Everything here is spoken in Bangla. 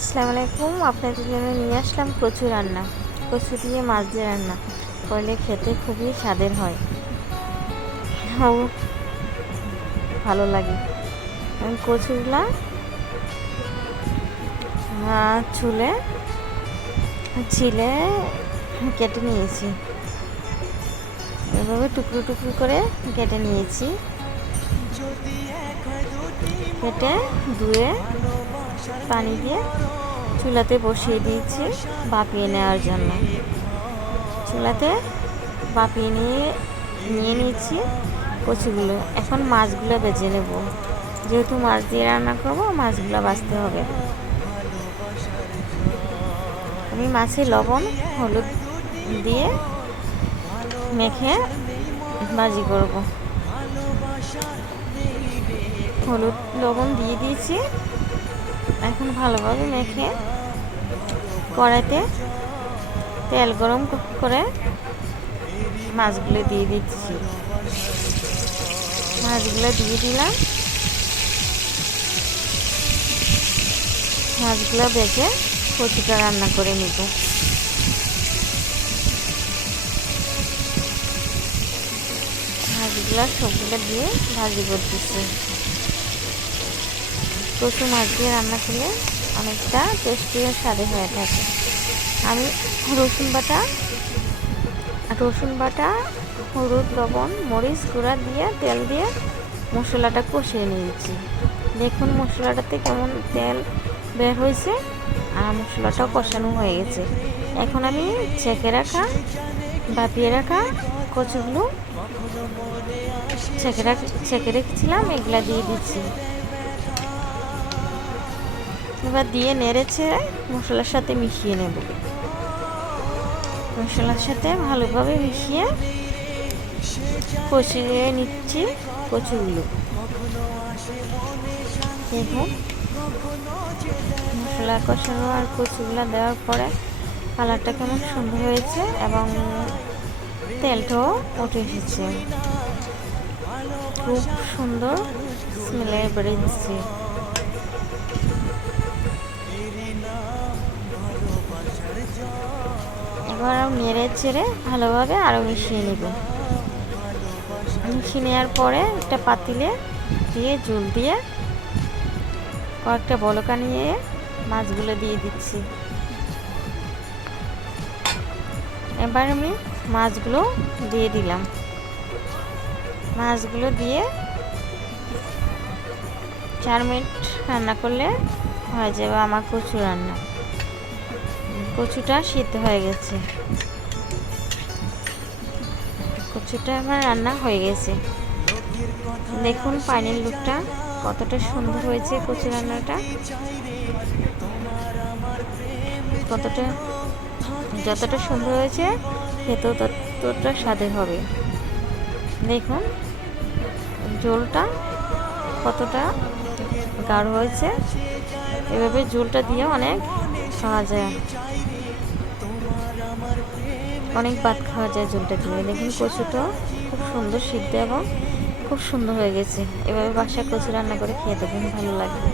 আসসালামু আলাইকুম। আপনাদের জন্য নিয়ে আসলাম কচু রান্না। কচু দিয়ে মাছ দিয়ে রান্না করলে খেতে খুবই স্বাদের হয়, ও ভালো লাগে। আমি কচুগুলা ছিলে কেটে নিয়েছি, এভাবে টুকরো টুকরো করে কেটে নিয়েছি। কেটে ধুয়ে পানি দিয়ে চুলাতে বসিয়ে দিয়েছি ভাপিয়ে নেওয়ার জন্য। চুলাতে ভাপিয়ে নিয়ে নিয়েছি কচুগুলো। এখন মাছগুলো ভেজে নেব, যেহেতু মাছ দিয়ে রান্না করবো, মাছগুলো ভাজতে হবে। আমি মাছে লবণ হলুদ দিয়ে মেখে ভাজি করব। হলুদ লবণ দিয়ে দিয়েছি। এখন ভালোভাবে মেখে কড়াইতে তেল গরম করে মাছগুলো দিয়ে দিচ্ছি। মাছগুলো দিয়ে দিলাম। মাছগুলো ভেজে কচুটা রান্না করে নিব। মাছগুলো সবগুলো দিয়ে ভাজি করতেছি। কচু মাছ দিয়ে রান্না করলে অনেকটা টেস্টি ও স্বাদে হয়ে থাকে। আমি রসুন বাটা হলুদ লবণ মরিচ গুঁড়া দিয়ে তেল দিয়ে মশলাটা কষিয়ে নিয়েছি। দেখুন মশলাটাতে কেমন তেল বের হয়েছে আর মশলাটাও কষানো হয়ে গেছে। এখন আমি ভাপিয়ে রাখা কচুগুলো ছেঁকে রেখেছিলাম, এগুলা দিয়ে দিচ্ছি। এবার দিয়ে নেড়ে ছেড়ে মশলার সাথে মিশিয়ে নেব। মশলার সাথে ভালোভাবে মিশিয়ে কষিয়ে নিচ্ছি কচুগুলো। দেখুন মশলা কষানো আর কচুগুলো দেওয়ার পরে কালারটা কেমন সুন্দর হয়েছে এবং তেলটাও উঠে এসেছে। খুব সুন্দর স্মেলে বেড়ে দিচ্ছে। এবার নেড়ে চেড়ে ভালোভাবে আরও মিশিয়ে নেব। মিশিয়ে নেওয়ার পরে একটা পাতিলে দিয়ে জল দিয়ে কয়েকটা বলকা নিয়ে মাছগুলো দিয়ে দিচ্ছি। এবার আমি মাছগুলো দিয়ে দিলাম। মাছগুলো দিয়ে 4 মিনিট রান্না করলে হয়ে যাবে আমার কচু রান্না। কচুটা সিদ্ধ হয়ে গেছে। কচুটা আমার রান্না হয়ে গেছে। দেখুন পানির লুকটা কতটা সুন্দর হয়েছে। কচু রান্নাটা যতটা সুন্দর হয়েছে খেতেও ততটা স্বাদের হবে। দেখুন ঝোলটা কতটা গাঢ় হয়েছে। এভাবে ঝোলটা দিয়ে অনেক খাওয়া যায়, অনেক ভাত খাওয়া যায় ঝোলটা দিয়ে। দেখুন কচুটা খুব সুন্দর সিদ্ধ এবং খুব সুন্দর হয়ে গেছে। এভাবে বাসায় কচু রান্না করে খেয়ে দেখুন, ভালো লাগবে।